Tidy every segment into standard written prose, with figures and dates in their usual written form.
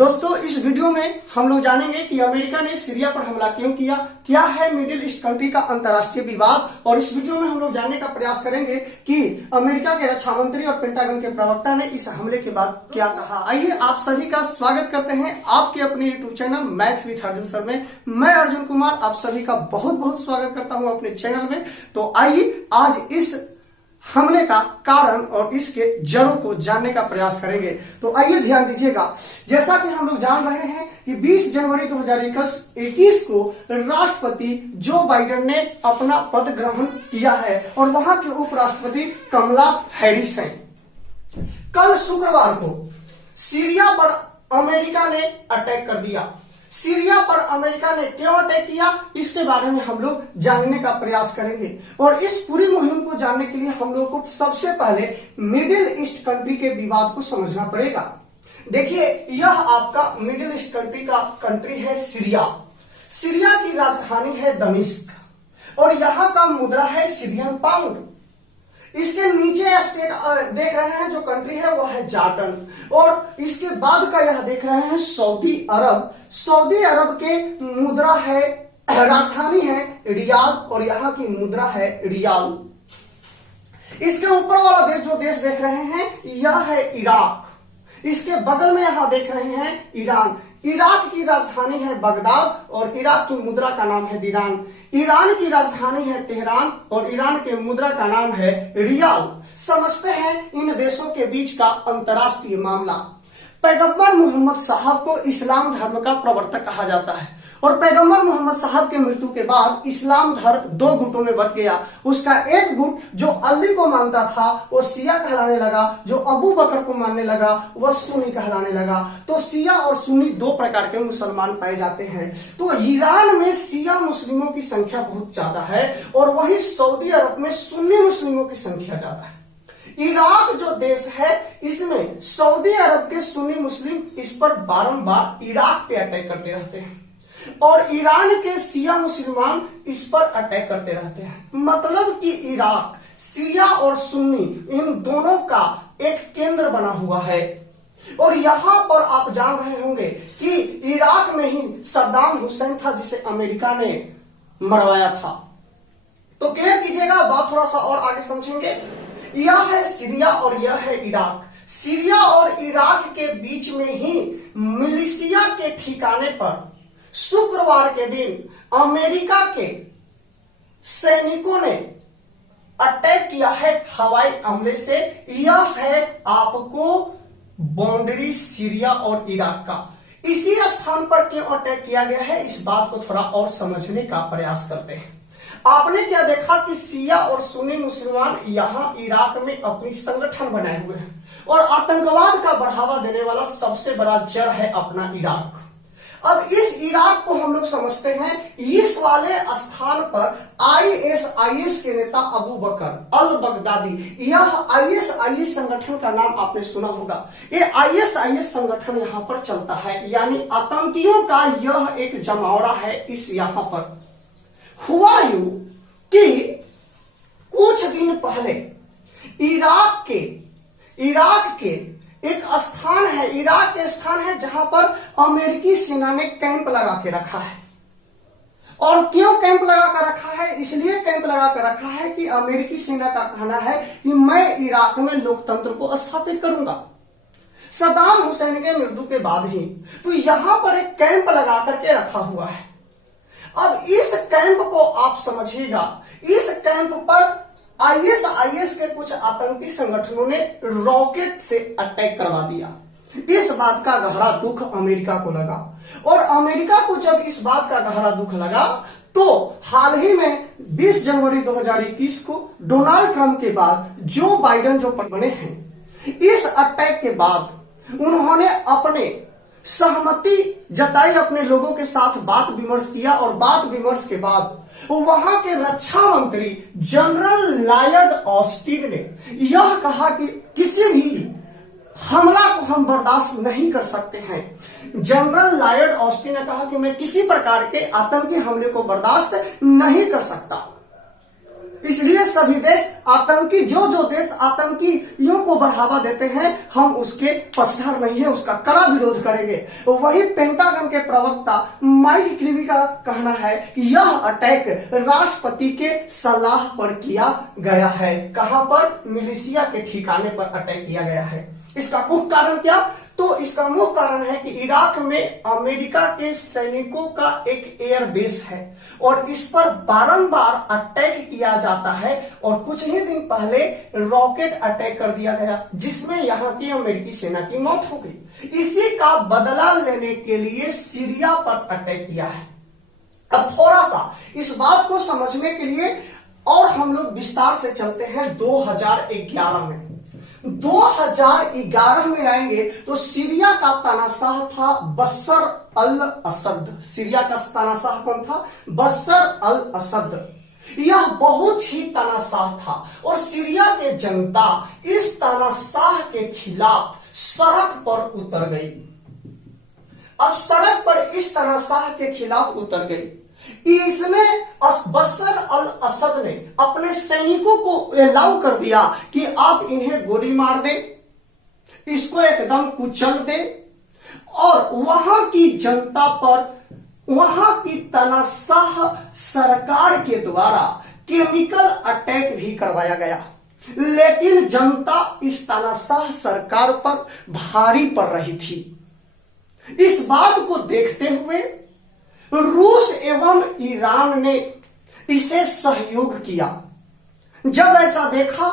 दोस्तों इस वीडियो में हम लोग जानेंगे कि अमेरिका ने सीरिया पर हमला क्यों किया, क्या है मिडिल ईस्ट कंट्री का अंतर्राष्ट्रीय विवाद, और इस वीडियो में हम लोग जानने का प्रयास करेंगे कि अमेरिका के रक्षा मंत्री और पेंटागन के प्रवक्ता ने इस हमले के बाद क्या कहा। आइए आप सभी का स्वागत करते हैं आपके अपने YouTube channel math with Arjun sir में। मैं अर्जुन कुमार आप सभी का बहुत बहुत स्वागत करता हूं अपने चैनल में। तो आइए आज इस हमले का कारण और इसके जड़ों को जानने का प्रयास करेंगे। तो आइए ध्यान दीजिएगा, जैसा कि हम लोग जान रहे हैं कि 20 जनवरी 2021 को राष्ट्रपति जो बाइडेन ने अपना पद ग्रहण किया है और वहां के उपराष्ट्रपति कमला हैरिस हैं। कल शुक्रवार को सीरिया पर अमेरिका ने अटैक कर दिया। सीरिया पर अमेरिका ने क्यों अटैक किया, इसके बारे में हम लोग जानने का प्रयास करेंगे। और इस पूरी मुहिम को जानने के लिए हम लोग को सबसे पहले मिडिल ईस्ट कंट्री के विवाद को समझना पड़ेगा। देखिए, यह आपका मिडिल ईस्ट कंट्री का कंट्री है सीरिया। सीरिया की राजधानी है दमिश्क और यहां का मुद्रा है सीरियन पाउंड। इसके नीचे स्टेट देख रहे हैं जो कंट्री है वो है जॉर्डन, और इसके बाद का यह देख रहे हैं सऊदी अरब। सऊदी अरब के मुद्रा है, राजधानी है रियाद और यहाँ की मुद्रा है रियाल। इसके ऊपर वाला देश जो देश देख रहे हैं यह है इराक। इसके बगल में यहां देख रहे हैं ईरान। इराक की राजधानी है बगदाद और इराक की मुद्रा का नाम है दिरान। ईरान की राजधानी है तेहरान और ईरान के मुद्रा का नाम है रियाल। समझते हैं इन देशों के बीच का अंतर्राष्ट्रीय मामला। पैगंबर मोहम्मद साहब को इस्लाम धर्म का प्रवर्तक कहा जाता है और पैगंबर मोहम्मद साहब के मृत्यु के बाद इस्लाम धर्म दो गुटों में बंट गया। उसका एक गुट जो अली को मानता था वो शिया कहलाने लगा, जो अबू बकर को मानने लगा वह सुन्नी कहलाने लगा। तो शिया और सुन्नी दो प्रकार के मुसलमान पाए जाते हैं। तो ईरान में शिया मुस्लिमों की संख्या बहुत ज्यादा है और वहीं सऊदी अरब में सुन्नी मुस्लिमों की संख्या ज्यादा है। इराक जो देश है इसमें सऊदी अरब के सुन्नी मुस्लिम इस पर बारंबार इराक पे अटैक करते रहते हैं और ईरान के शिया मुसलमान इस पर अटैक करते रहते हैं। मतलब कि इराक शिया और सुन्नी इन दोनों का एक केंद्र बना हुआ है। और यहां पर आप जान रहे होंगे कि इराक में ही सद्दाम हुसैन था जिसे अमेरिका ने मरवाया था। तो क्लियर कीजिएगा, बात थोड़ा सा और आगे समझेंगे। यह है सीरिया और यह है इराक। सीरिया और इराक के बीच में ही मिलिशिया के ठिकाने पर शुक्रवार के दिन अमेरिका के सैनिकों ने अटैक किया है हवाई हमले से। यह है आपको बाउंड्री सीरिया और इराक का। इसी स्थान पर क्यों अटैक किया गया है इस बात को थोड़ा और समझने का प्रयास करते हैं। आपने क्या देखा कि शिया और सुन्नी मुसलमान यहां इराक में अपनी संगठन बनाए हुए हैं और आतंकवाद का बढ़ावा देने वाला सबसे बड़ा जड़ है अपना इराक। अब इस इराक को हम लोग समझते हैं, इस वाले स्थान पर आईएसआईएस के नेता अबू बकर अल बगदादी, यह आईएसआईएस संगठन का नाम आपने सुना होगा। ये आईएसआईएस संगठन यहां पर चलता है, यानी आतंकियों का यह एक जमावड़ा है। इस यहां पर हुआ यूं कि कुछ दिन पहले इराक के एक स्थान है, इराक के स्थान है जहां पर अमेरिकी सेना ने कैंप लगा के रखा है। और क्यों कैंप लगा कर रखा है, इसलिए कैंप लगा कर रखा है कि अमेरिकी सेना का कहना है कि मैं इराक में लोकतंत्र को स्थापित करूंगा सद्दाम हुसैन के मृत्यु के बाद ही। तो यहां पर एक कैंप लगा करके रखा हुआ है। अब इस कैंप को आप समझिएगा, इस कैंप पर आईएसआईएस के कुछ आतंकी संगठनों ने रॉकेट से अटैक करवा दिया। इस बात का गहरा दुख अमेरिका को लगा और अमेरिका को जब इस बात का गहरा दुख लगा तो हाल ही में 20 जनवरी 2021 को डोनाल्ड ट्रंप के बाद जो बाइडेन जो बने हैं, इस अटैक के बाद उन्होंने अपने सहमति जताई, अपने लोगों के साथ बात विमर्श किया और बात विमर्श के बाद वहां के रक्षा मंत्री जनरल लॉयड ऑस्टिन ने यह कहा कि किसी भी हमला को हम बर्दाश्त नहीं कर सकते हैं। जनरल लॉयड ऑस्टिन ने कहा कि मैं किसी प्रकार के आतंकी हमले को बर्दाश्त नहीं कर सकता। इसलिए सभी देश आतंकी जो देश आतंकियों को बढ़ावा देते हैं, हम उसके पक्षधर नहीं है, उसका कड़ा विरोध करेंगे। वही पेंटागन के प्रवक्ता माइक क्रीवी का कहना है कि यह अटैक राष्ट्रपति के सलाह पर किया गया है। कहां पर? मिलिशिया के ठिकाने पर अटैक किया गया है। इसका मुख्य कारण क्या? तो इसका मुख्य कारण है कि इराक में अमेरिका के सैनिकों का एक एयर बेस है और इस पर बारंबार अटैक किया जाता है और कुछ ही दिन पहले रॉकेट अटैक कर दिया गया जिसमें यहां की अमेरिकी सेना की मौत हो गई। इसी का बदला लेने के लिए सीरिया पर अटैक किया है। अब थोड़ा सा इस बात को समझने के लिए और हम लोग विस्तार से चलते हैं 2011 में। 2011 में आएंगे तो सीरिया का तानाशाह था बशर अल असद। सीरिया का तानाशाह कौन था? बशर अल असद। यह बहुत ही तानाशाह था और सीरिया के जनता इस तानाशाह के खिलाफ सड़क पर उतर गई। अब सड़क पर इस तानाशाह के खिलाफ उतर गई। इसने बशर अल असद ने अपने सैनिकों को अलाउ कर दिया कि आप इन्हें गोली मार दे, इसको एकदम कुचल दे और वहां की जनता पर, वहां की तानाशाह सरकार के द्वारा केमिकल अटैक भी करवाया गया। लेकिन जनता इस तानाशाह सरकार पर भारी पड़ रही थी। इस बात को देखते हुए रूस एवं ईरान ने इसे सहयोग किया। जब ऐसा देखा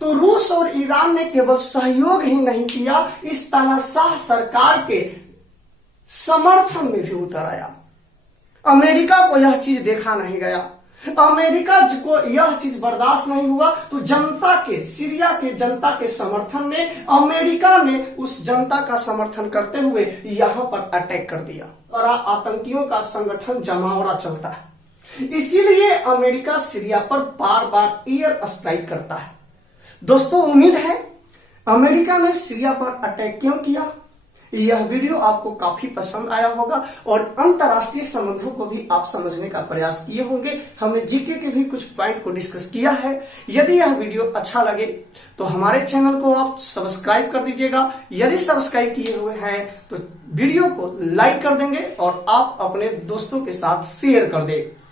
तो रूस और ईरान ने केवल सहयोग ही नहीं किया, इस तानाशाह सरकार के समर्थन में भी उतर आया। अमेरिका को यह चीज देखा नहीं गया। अमेरिका को यह चीज बर्दाश्त नहीं हुआ तो जनता के, सीरिया के जनता के समर्थन में अमेरिका ने उस जनता का समर्थन करते हुए यहां पर अटैक कर दिया। और आतंकियों का संगठन जमावड़ा चलता है, इसीलिए अमेरिका सीरिया पर बार बार एयर स्ट्राइक करता है। दोस्तों, उम्मीद है अमेरिका ने सीरिया पर अटैक क्यों किया, यह वीडियो आपको काफी पसंद आया होगा और अंतरराष्ट्रीय संबंधों को भी आप समझने का प्रयास किए होंगे। हमने जीके के भी कुछ पॉइंट को डिस्कस किया है। यदि यह वीडियो अच्छा लगे तो हमारे चैनल को आप सब्सक्राइब कर दीजिएगा। यदि सब्सक्राइब किए हुए हैं तो वीडियो को लाइक कर देंगे और आप अपने दोस्तों के साथ शेयर कर दें।